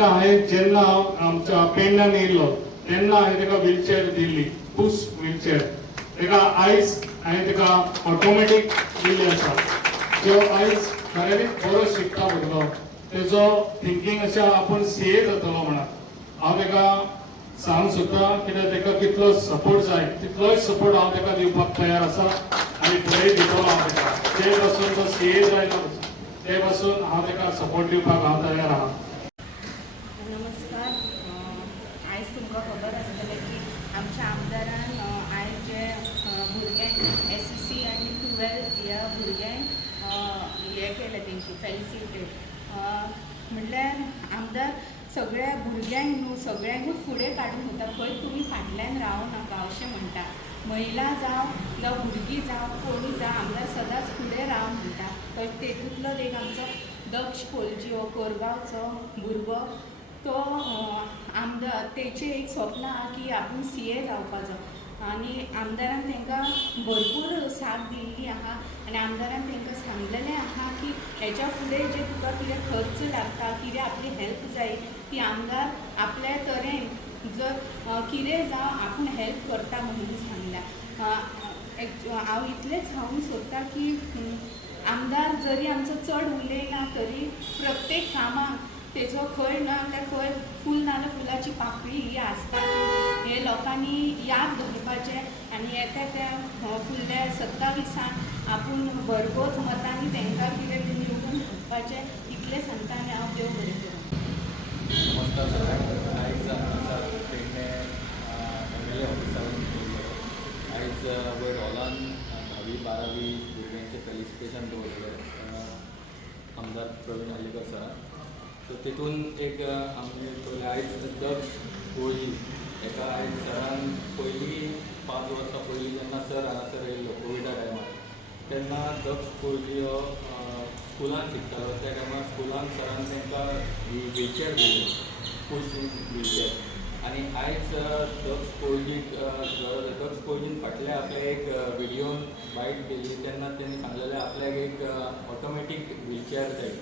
तेका हांवें जेन्ना आमच्या पेडण्यान येयल्लो तेन्ना हांवें तेका व्हीलचेअर दिल्ली, पुश व्हीलचेअर. तेका आयज हांवें तेका ऑटोमॅटीक दिल्ली आसा, जो आयज खऱ्यांनीच बरो शिकता भुरगो. तेजो थिंकींग अशें आपूण सीए जातलो म्हणून हांव तेका सांग सुद्दां, कित्याक तेका कितलो सपोर्ट जाय तितलोच सपोर्ट हांव तेका दिवपाक तयार आसा आनी फुडें दितलो हांव तेका. ते पासून तो सीए जायना ते पासून हांव तेका सपोर्ट दिवपाक हांव तयार आहा. नमस्कार. आयज तुमकां खबर आसतलें की आमच्या आमदारान आयज जे भुरग्यांक SSC आनी 12th ह्या भुरग्यांक हें केलें तेंची फेलिसिटेट. म्हणल्यार आमदार सगळ्या भुरग्यांक न्हू सगळ्यांकूच फुडें काडून वता, खंय तुमी फाटल्यान रावं नाका अशें म्हणटा. महिला जावं भुरगीं जावं कोणी जावं आमदार सदांच फुडें राव म्हणटा. तेतूंतलोच एक आमचो दक्ष कोलजी हो कोरगांवचो भुरगो, तो आमदार तेचें एक स्वप्न आहा की आपूण CA जावपाचो आनी आमदारान तांकां भरपूर साथ दिल्ली आहा आनी आमदारान तांकां सांगलेलें आहा की हेच्या फुडें जे तुका कितें खर्च लागता, कितें आपली हेल्प जाय ती आमदार आपल्या तरेन जर कितें जावं आपूण हेल्प करता म्हणून सांगल्या. हांव इतलेंच सांगूंक सोदतां की आमदार जरी आमचो चड उलयना तरी प्रत्येक कामाक तेजो खंय ना जाल्यार खंय फूल नाल्यार फुलाची पाकळी ही आसता. हे लोकांनी याद दवरपाचें आनी येता त्या फुडल्या 27 आपूण भरघोस मतांनी तांकां कितें ते निवडून हाडपाचें इतलें सांगता आनी हांव देव बरें करूं. नमस्कार सगळ्यांक. आयज आमच्या पेडणे MLA ऑफिसांत आयज वयर हॉलान 10वी-12वी भुरग्यांचें फेलिसिटेशन दवरलें आमदार प्रवीण आलीकर सरान. सो तितून एक आमी पयलें आयज दक्ष कोळी हेका आयज सरान पयलीं 5 वर्सां पयलीं जेन्ना सर हांगासर येयल्लो कोविडा टायमार तेन्ना दक्ष कोळी हो स्कुलान शिकतालो. त्या टायमार स्कुलान सरान तांकां व्हीलचेअर दिल्ली, पुश व्हीलचेअर. आनी आयज दक्ष कोळजीक दक्ष कोळजीन फाटल्या आपल्या एक व्हिडियोन बायट दिली तेन्ना तेणी सांगलेलें आपल्याक एक ऑटोमॅटीक व्हीलचेअर जाय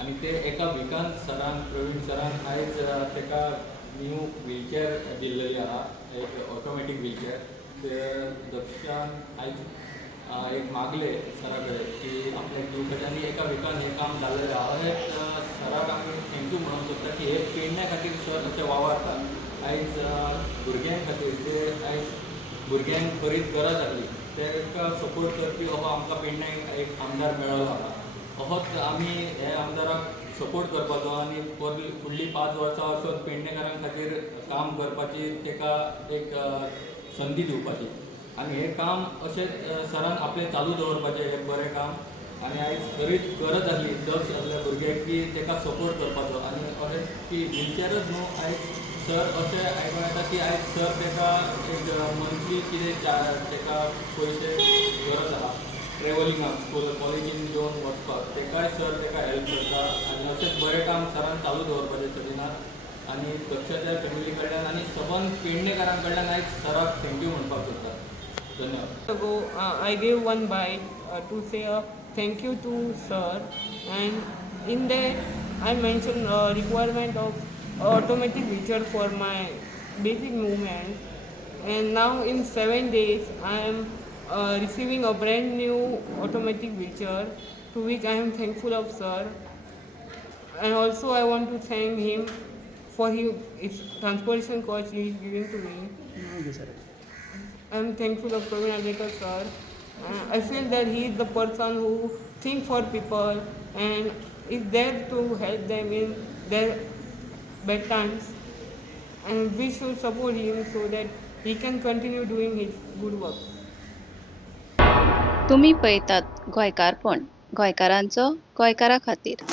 आनी ते एका विकान सरान प्रवीण सरान आयज ताका न्यू व्हीलचेअर दिल्लेली आहा, एक ऑटोमॅटीक व्हीलचेअर. ते दक्षान आयज एक मागले सरा कडेन की आपल्याक दिवपाचें आनी एका विकान हें काम जाल्लेलें आहा. हांव सराक आमी थँक्यू म्हणूंक सोदता की हे पेडण्या खातीर सर अशें वावरता. आयज भुरग्यां खातीर जे आयज भुरग्यांक खरीच गरज आसली ताका सपोर्ट करपी हो आमकां पेडण्या एक आमदार मेळ्ळो आहा. असोच आमी हे आमदाराक सपोर्ट करपाचो आनी फुडलीं 5 वर्सां अशोच पेडणेकारां खातीर काम करपाची ताका एक संदी दिवपाची आनी हें काम अशेंच सरान आपलें चालू दवरपाचें हें बरें काम. आनी आयज खरीच गरज आसली दक्ष आसल्या भुरग्याक की ताका सपोर्ट करपाचो आनी अशें की व्हीलचेअरच न्हू आयज सर अशें आयकूं येता की आयज सर ताका एक मंथली कितें ताका पयशे गरज आहा ट्रॅवलिंगाक स्कूल कॉलेजीन घेवन वचपाक, ताकाय सर ताका हेल्प करता आनी अशेंच बरें काम सरान चालू दवरपाचें सदिनार आनी दक्षाच्या फॅमिली कडल्यान आनी सबंद पेडणेकारां कडल्यान आयज सराक थँक्यू म्हणपाक सोदता. धन्यवाद. Ago, I gave one bite to say a thank you to sir, and in that I mentioned requirement of automatic wheelchair for my basic movement, and now in 7 days I am receiving a brand new automatic wheelchair, to which I am thankful of sir, and also I want to thank him for his transportation cost he is giving to me. I am thankful of Praveen Adekar sir. I feel that he is the person who thinks for people and is there to help them in their bad times, and we should support him so that he can continue doing his good work. तुम्ही पळयतात गोंयकारपण, गोंयकारांचो गोंयकारा खातीर.